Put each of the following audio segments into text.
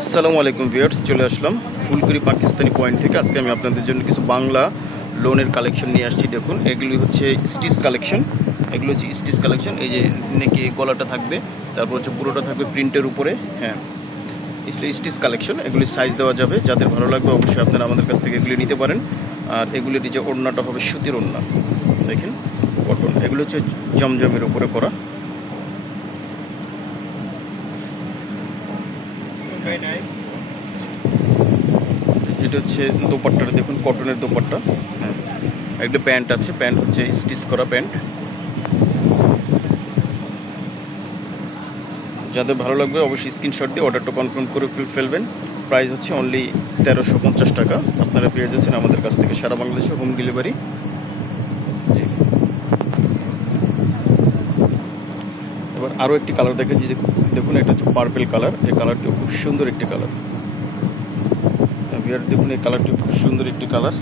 আসসালামু আলাইকুম ভিউয়ার্স, চলে আসলাম ফুলকুড়ি পাকিস্তানি পয়েন্ট থেকে। আজকে আমি আপনাদের জন্য কিছু বাংলা লোনের কালেকশন নিয়ে আসছি। দেখুন, এগুলি হচ্ছে স্টিচ কালেকশন। এগুলো হচ্ছে স্টিচ কালেকশন। এই যে নেকে গলাটা থাকবে, তারপর হচ্ছে পুরোটা থাকবে প্রিন্টের উপরে। হ্যাঁ, স্টিচ কালেকশন। এগুলি সাইজ দেওয়া যাবে, যাদের ভালো লাগবে অবশ্যই আপনারা আমাদের কাছ থেকে এগুলি নিতে পারেন। আর এগুলির যে ওড়নাটা হবে সুতির ওড়না, দেখেন কটন। এগুলো হচ্ছে জমজমের উপরে করা। এটা হচ্ছে দোপাট্টাটা, দেখুন কটনের দোপাট্টা। হ্যাঁ, একটা প্যান্ট আছে, প্যান্ট হচ্ছে স্টিচ করা প্যান্ট। যাদের ভালো লাগবে অবশ্যই স্ক্রিনশট দিয়ে অর্ডারটা কনফার্ম করে ফেলবেন। প্রাইস হচ্ছে অনলি 1350 টাকা। আপনারা পেয়ে যাচ্ছেন আমাদের কাছ থেকে সারা বাংলাদেশে হোম ডেলিভারি। এবার আরও একটি কালার দেখেছি, দেখুন এটা হচ্ছে পার্পেল কালার। এই কালারটিও খুব সুন্দর একটি কালার। দেখুন এই কালারটি খুব সুন্দর একটি কালার।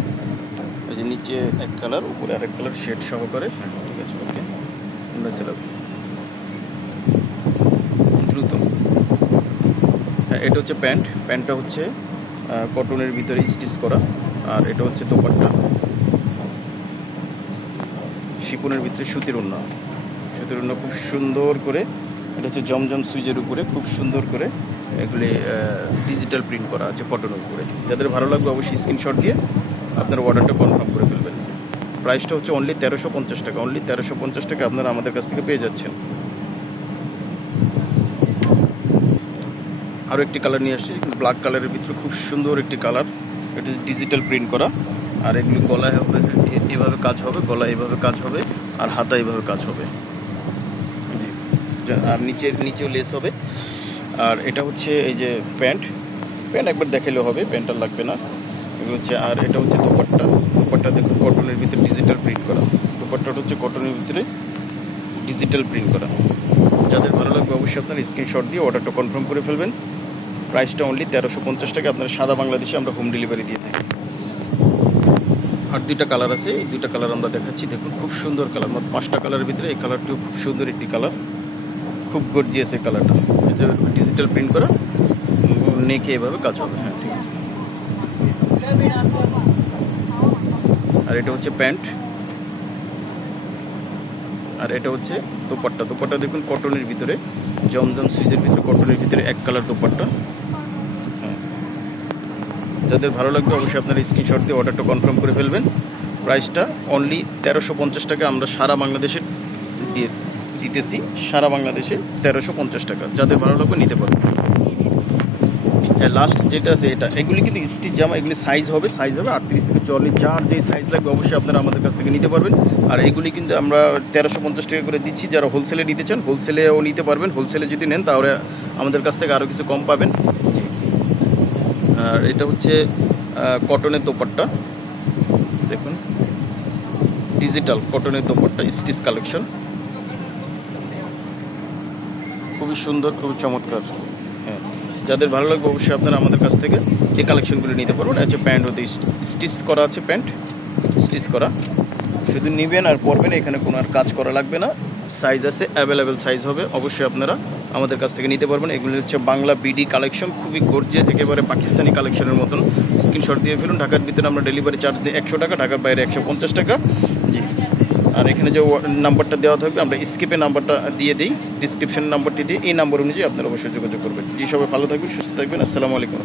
এই যে নিচে এক কালার, উপরে আরেক কালার শেড সহকারে। হ্যাঁ, ঠিক আছে, ওকে। দ্রুত। হ্যাঁ, এটা হচ্ছে প্যান্ট। প্যান্টটা হচ্ছে কটনের ভিতরে স্টিচ করা। আর এটা হচ্ছে দোপাট্টা, শিপনের ভিতরে সুতির ওড়না। সুতির ওড়না খুব সুন্দর করে। এটা হচ্ছে জমজম সুইচের উপরে খুব সুন্দর করে এগুলি ডিজিটাল প্রিন্ট করা আছে কটনের উপরে। যাদের ভালো লাগবে অবশ্যই স্ক্রিনশট দিয়ে আপনার অর্ডারটা কনফার্ম করে ফেলবেন। প্রাইসটা হচ্ছে অনলি 1350 টাকা। অনলি 1350 টাকা আপনারা আমাদের কাছ থেকে পেয়ে যাচ্ছেন। আরও একটি কালার নিয়ে আসছি, ব্ল্যাক কালারের ভিতরে খুব সুন্দর একটি কালার। এটা ডিজিটাল প্রিন্ট করা। আর এগুলি গলায় হবে, এভাবে কাজ হবে, গলা এভাবে কাজ হবে, আর হাতা এভাবে কাজ হবে। জি, আর নিচেও লেস হবে। আর এটা হচ্ছে এই যে প্যান্ট একবার দেখালেও হবে, প্যান্টটা লাগবে না। এগুলো হচ্ছে, আর এটা হচ্ছে দোপাট্টা দেখুন কটনের ভিতরে ডিজিটাল প্রিন্ট করা। দোপাট্টাটা হচ্ছে কটনের ভিতরে ডিজিটাল প্রিন্ট করা। যাদের ভালো লাগবে অবশ্যই আপনারা স্ক্রিনশট দিয়ে অর্ডারটা কনফার্ম করে ফেলবেন। প্রাইসটা অনলি 1350 টাকা। আপনারা সারা বাংলাদেশে আমরা হোম ডেলিভারি দিয়ে থাকি। আর দুইটা কালার আছে, এই দুইটা কালার আমরা দেখাচ্ছি। দেখুন খুব সুন্দর কালার, মোট 5টা কালারের ভিতরে এই কালারটিও খুব সুন্দর একটি কালার। খুব গর্জিয়াস এই কালারটা। এই যে ডিজিটাল প্রিন্ট করা, নেকে এভাবে কাজ হবে। হ্যাঁ, ঠিক আছে। আর এটা হচ্ছে প্যান্ট। আর এটা হচ্ছে দোপাট্টা দেখুন কটনের ভিতরে, জমজম সুইচের ভিতরে কটনের ভিতরে এক কালার দোপাট্টা। হ্যাঁ, যাদের ভালো লাগবে অবশ্যই আপনারা স্ক্রিনশট দিয়ে অর্ডারটা কনফার্ম করে ফেলবেন। প্রাইসটা অনলি 1350 টাকা। আমরা সারা বাংলাদেশে দিতেছি, সারা বাংলাদেশে 1350 টাকা। যাদের ভালো লাগবে নিতে পারবেন। লাস্ট যেটা আছে এটা, এগুলি কিন্তু স্টিচ জামা। এগুলি সাইজ হবে 38 থেকে 40, যার যেই সাইজ লাগবে অবশ্যই আপনারা আমাদের কাছ থেকে নিতে পারবেন। আর এগুলি কিন্তু আমরা 1350 টাকা করে দিচ্ছি। যারা হোলসেলে নিতে চান হোলসেলেও নিতে পারবেন। হোলসেলে যদি নেন তাহলে আমাদের কাছ থেকে আরও কিছু কম পাবেন। আর এটা হচ্ছে কটনের দোপাট্টা, দেখুন ডিজিটাল কটনের দোপাট্টা, স্টিচ কালেকশন। খুবই সুন্দর, খুবই চমৎকার। হ্যাঁ, যাদের ভালো লাগবে অবশ্যই আপনারা আমাদের কাছ থেকে এই কালেকশনগুলো নিতে পারবেন। আচ্ছা, প্যান্ট হতে স্টিচ করা আছে, প্যান্ট স্টিচ করা। শুধু নেবেন আর পরবেন, এখানে কোনো আর কাজ করা লাগবে না। সাইজ আছে, অ্যাভেলেবেল সাইজ হবে। অবশ্যই আপনারা আমাদের কাছ থেকে নিতে পারবেন। এগুলো হচ্ছে বাংলা বিডি কালেকশন, খুবই গর্জিয়াস, একেবারে পাকিস্তানি কালেকশনের মতন। স্ক্রিনশট দিয়ে ফেলুন। ঢাকার ভিতরে আমরা ডেলিভারি চার্জ দিই 100 টাকা, ঢাকার বাইরে 150 টাকা। জি, আর এখানে যে নাম্বারটা দেওয়া থাকবে আমরা স্কিপে নাম্বারটা দিয়ে দিই, ডিসক্রিপশন নাম্বারটি দিয়ে এই নাম্বার অনুযায়ী আপনারা অবশ্যই যোগাযোগ করবেন। জি, সবাই ভালো থাকবেন, সুস্থ থাকবেন। আসসালামু আলাইকুম।